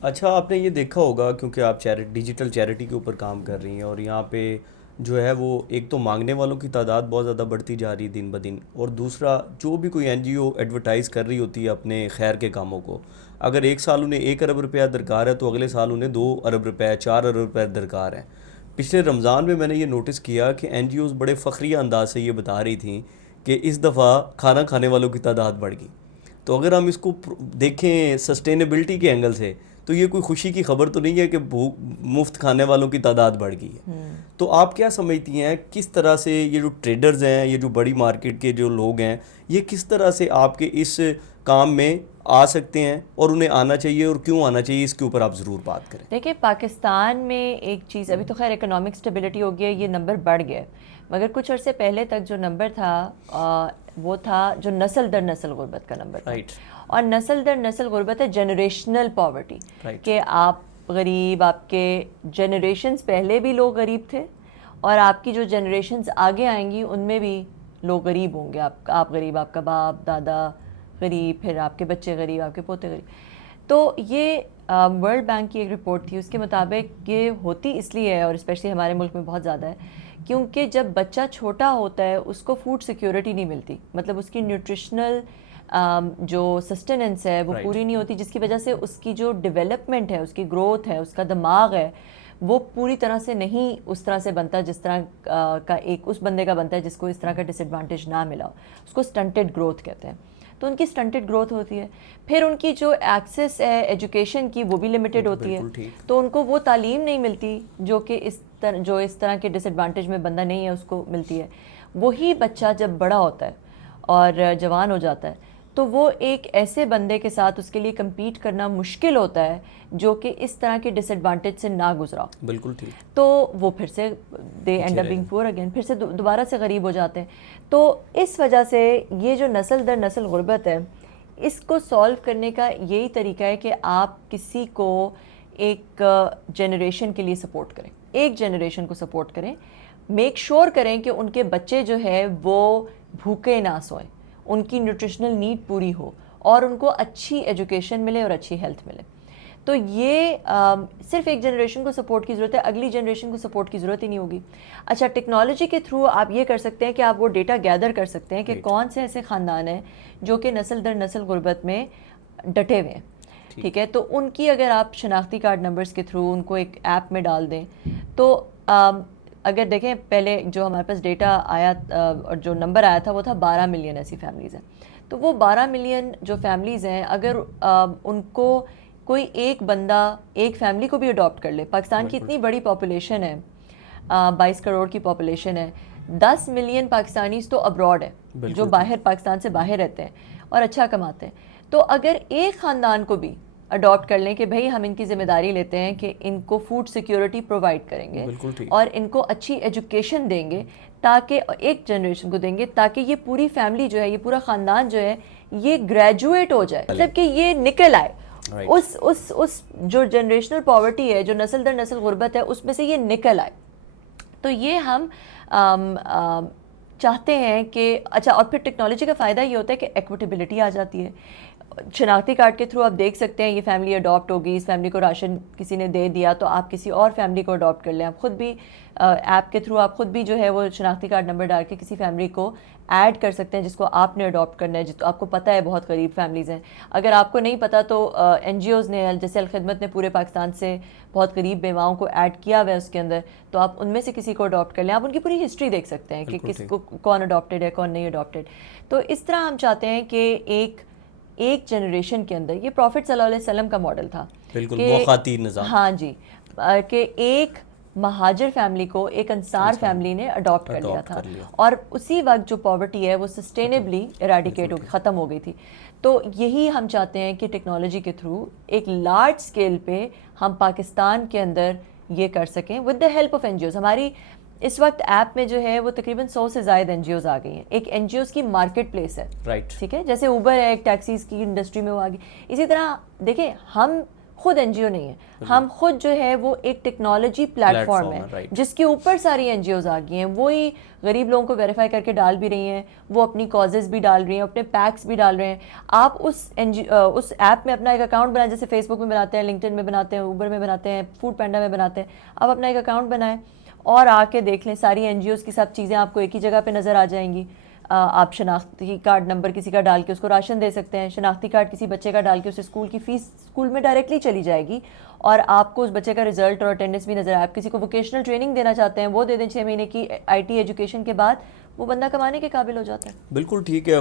اچھا آپ نے یہ دیکھا ہوگا کیونکہ آپ ڈیجیٹل چیریٹی کے اوپر کام کر رہی ہیں، اور یہاں پہ جو ہے وہ ایک تو مانگنے والوں کی تعداد بہت زیادہ بڑھتی جا رہی ہے دن بدن، اور دوسرا جو بھی کوئی این جی او ایڈورٹائز کر رہی ہوتی ہے اپنے خیر کے کاموں کو، اگر ایک سال انہیں 1 ارب روپیہ درکار ہے تو اگلے سال انہیں 2 ارب روپے 4 ارب روپے درکار ہے۔ پچھلے رمضان میں نے یہ نوٹس کیا کہ این جی اوز بڑے فخریہ انداز سے یہ بتا رہی تھیں کہ اس دفعہ کھانا کھانے والوں کی تعداد بڑھ گئی۔ تو اگر ہم اس کو دیکھیں سسٹینیبلٹی کے اینگل سے تو یہ کوئی خوشی کی خبر تو نہیں ہے کہ مفت کھانے والوں کی تعداد بڑھ گئی ہے۔ تو آپ کیا سمجھتی ہیں کس طرح سے یہ جو ٹریڈرز ہیں، یہ جو بڑی مارکیٹ کے جو لوگ ہیں، یہ کس طرح سے آپ کے اس کام میں آ سکتے ہیں، اور انہیں آنا چاہیے اور کیوں آنا چاہیے، اس کے اوپر آپ ضرور بات کریں۔ دیکھیں پاکستان میں ایک چیز، ابھی تو خیر اکنامک سٹیبلٹی ہو گیا، یہ نمبر بڑھ گیا، مگر کچھ عرصے پہلے تک جو نمبر تھا وہ تھا جو نسل در نسل غربت کا نمبر تھا۔ اور نسل در نسل غربت ہے جنریشنل پاورٹی، کہ آپ غریب، آپ کے جنریشنز پہلے بھی لوگ غریب تھے، اور آپ کی جو جنریشنز آگے آئیں گی ان میں بھی لوگ غریب ہوں گے، آپ غریب، آپ کا باپ دادا غریب، پھر آپ کے بچے غریب، آپ کے پوتے غریب۔ تو یہ ورلڈ بینک کی ایک رپورٹ تھی، اس کے مطابق یہ ہوتی اس لیے ہے، اور اسپیشلی ہمارے ملک میں بہت زیادہ ہے، کیونکہ جب بچہ چھوٹا ہوتا ہے اس کو فوڈ سیکیورٹی نہیں ملتی، مطلب اس کی نیوٹریشنل جو سسٹیننس ہے وہ پوری نہیں ہوتی، جس کی وجہ سے اس کی جو ڈیولپمنٹ ہے، اس کی گروتھ ہے، اس کا دماغ ہے، وہ پوری طرح سے نہیں اس طرح سے بنتا جس طرح کا ایک اس بندے کا بنتا ہے جس کو اس طرح کا ڈس ایڈوانٹیج نہ ملا ہو۔ اس کو سٹنٹڈ گروتھ کہتے ہیں۔ تو ان کی سٹنٹڈ گروتھ ہوتی ہے، پھر ان کی جو ایکسیس ہے ایجوکیشن کی وہ بھی لمیٹڈ ہوتی ہے، تو ان کو وہ تعلیم نہیں ملتی جو کہ اس طرح کے ڈس ایڈوانٹیج میں بندہ نہیں ہے اس کو ملتی ہے۔ وہی بچہ جب بڑا ہوتا ہے اور جوان ہو جاتا ہے تو وہ ایک ایسے بندے کے ساتھ اس کے لیے کمپیٹ کرنا مشکل ہوتا ہے جو کہ اس طرح کے ڈس ایڈوانٹیج سے نہ گزرا۔ بالکل ٹھیک۔ تو وہ پھر سے دے اینڈ اپ بینگ پور اگین، پھر سے دوبارہ سے غریب ہو جاتے ہیں۔ تو اس وجہ سے یہ جو نسل در نسل غربت ہے، اس کو سالو کرنے کا یہی طریقہ ہے کہ آپ کسی کو ایک جنریشن کے لیے سپورٹ کریں، ایک جنریشن کو سپورٹ کریں، میک شور کریں کہ ان کے بچے جو ہے وہ بھوکے نہ سوئیں، ان کی نیوٹریشنل نیڈ پوری ہو، اور ان کو اچھی ایجوکیشن ملے اور اچھی ہیلتھ ملے۔ تو یہ صرف ایک جنریشن کو سپورٹ کی ضرورت ہے، اگلی جنریشن کو سپورٹ کی ضرورت ہی نہیں ہوگی۔ اچھا، ٹیکنالوجی کے تھرو آپ یہ کر سکتے ہیں کہ آپ وہ ڈیٹا گیدر کر سکتے ہیں کہ کون سے ایسے خاندان ہیں جو کہ نسل در نسل غربت میں ڈٹے ہوئے ہیں، ٹھیک ہے؟ تو ان کی اگر آپ شناختی کارڈ نمبرز کے تھرو ان کو ایک ایپ میں ڈال دیں، تو اگر دیکھیں پہلے جو ہمارے پاس ڈیٹا آیا اور جو نمبر آیا تھا وہ تھا 12 ملین ایسی فیملیز ہیں۔ تو وہ 12 ملین جو فیملیز ہیں، اگر ان کو کوئی ایک بندہ ایک فیملی کو بھی اڈاپٹ کر لے، پاکستان کی اتنی بڑی پاپولیشن ہے، 22 کروڑ کی پاپولیشن ہے، 10 ملین پاکستانیز تو ابراڈ ہیں جو باہر پاکستان سے باہر رہتے ہیں اور اچھا کماتے ہیں۔ تو اگر ایک خاندان کو بھی اڈاپٹ کر لیں کہ بھئی ہم ان کی ذمہ داری لیتے ہیں کہ ان کو فوڈ سیکیورٹی پرووائڈ کریں گے اور ان کو اچھی ایجوکیشن دیں گے، تاکہ ایک جنریشن کو دیں گے، تاکہ یہ پوری فیملی جو ہے، یہ پورا خاندان جو ہے یہ گریجویٹ ہو جائے، مطلب کہ یہ نکل آئے اس جو جنریشنل پاورٹی ہے، جو نسل در نسل غربت ہے، اس میں سے یہ نکل آئے۔ تو یہ ہم چاہتے ہیں کہ اچھا، اور پھر ٹیکنالوجی کا فائدہ یہ ہوتا ہے کہ ایکویٹیبلٹی آ جاتی ہے۔ شناختی کارڈ کے تھرو آپ دیکھ سکتے ہیں یہ فیملی اڈاپٹ ہوگی، اس فیملی کو راشن کسی نے دے دیا تو آپ کسی اور فیملی کو اڈاپٹ کر لیں، آپ خود بھی ایپ کے تھرو آپ خود بھی جو ہے وہ شناختی کارڈ نمبر ڈال کے کسی فیملی کو ایڈ کر سکتے ہیں جس کو آپ نے اڈاپٹ کرنا ہے، جس کو آپ کو پتہ ہے بہت غریب فیملیز ہیں۔ اگر آپ کو نہیں پتہ تو این جی اوز نے، جیسے الخدمت نے پورے پاکستان سے بہت غریب بیواؤں کو ایڈ کیا ہوا ہے اس کے اندر، تو آپ ان میں سے کسی کو اڈاپٹ کر لیں، آپ ان کی پوری ہسٹری دیکھ سکتے ہیں کہ کس کو کون اڈاپٹیڈ ہے کون نہیں اڈاپٹیڈ۔ تو اس طرح ہم چاہتے ہیں کہ ایک جنریشن کے اندر، یہ پروفٹ صلی اللہ علیہ وسلم کا ماڈل تھا، بالکل مخاطی نظام، ہاں جی، کہ ایک مہاجر فیملی کو ایک انصار فیملی نے اڈاپٹ کر لیا تھا، اور اسی وقت جو پاورٹی ہے وہ سسٹینیبلی ایراڈیکیٹ ختم ہو گئی تھی۔ تو یہی ہم چاہتے ہیں کہ ٹیکنالوجی کے تھرو ایک لارج سکیل پہ ہم پاکستان کے اندر یہ کر سکیں with the help of N G Os. ہماری اس وقت ایپ میں جو ہے وہ تقریباً 100 سے زائد این جی اوز آ گئی ہیں، ایک این جی اوز کی مارکیٹ پلیس ہے، ٹھیک ہے، جیسے اوبر ہے ایک ٹیکسیز کی انڈسٹری میں وہ آ گئی۔ اسی طرح دیکھیں، ہم خود این جی او نہیں ہے، ہم خود جو ہے وہ ایک ٹیکنالوجی پلیٹ فارم ہے جس کے اوپر ساری این جی اوز آ گئی ہیں، وہی غریب لوگوں کو ویریفائی کر کے ڈال بھی رہی ہیں، وہ اپنی کازز بھی ڈال رہی ہیں، اپنے پیکس بھی ڈال رہے ہیں. آپ اس ایپ میں اپنا ایک اکاؤنٹ بنائیں، جیسے فیس بک میں بناتے ہیں، لنکڈ ان میں بناتے ہیں، اوبر میں بناتے ہیں، فوڈ پینڈا میں بناتے ہیں. آپ اپنا ایک اکاؤنٹ بنائیں اور آ کے دیکھ لیں، ساری این جی اوز کی سب چیزیں آپ کو ایک ہی جگہ پہ نظر آ جائیں گی. آپ شناختی کارڈ نمبر کسی کا ڈال کے اس کو راشن دے سکتے ہیں، شناختی کارڈ کسی بچے کا ڈال کے اسے اسکول کی فیس اسکول میں ڈائریکٹلی چلی جائے گی، اور آپ کو اس بچے کا رزلٹ اور اٹینڈنس بھی نظر آئے. آپ کسی کو ووکیشنل ٹریننگ دینا چاہتے ہیں، وہ دے دیں 6 مہینے کی آئی ٹی ایجوکیشن کے بعد، وہ بندہ کمانے کے قابل ہو جاتا ہے. بالکل ٹھیک ہے.